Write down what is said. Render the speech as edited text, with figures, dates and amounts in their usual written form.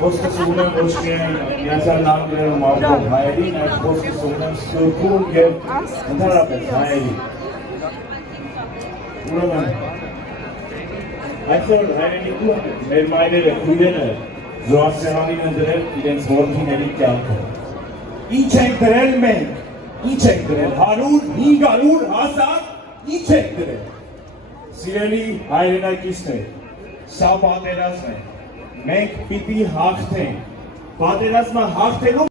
Խոսքս ունեմ ոչ միայն միացյալ նահանգներում ապրող հայերին, այլ խոսքս ունեմ Սփյուռքում և ընդհանրապես հայերին։ Ուրեմն, այսօր հայրենիքում մեր մայրերը, քույրերը զոհասեղանին են դրել իրենց որդիների կյանքը։ Ինչ ենք դրել մենք, ինչ ենք դրել, 100, 500, 1000, ինչ ենք դրել։ Սիրելի հայրենակիցներ, սա պատերազմ է։ Մենք պիտի հաղթենք, պատերազմը հաղթելու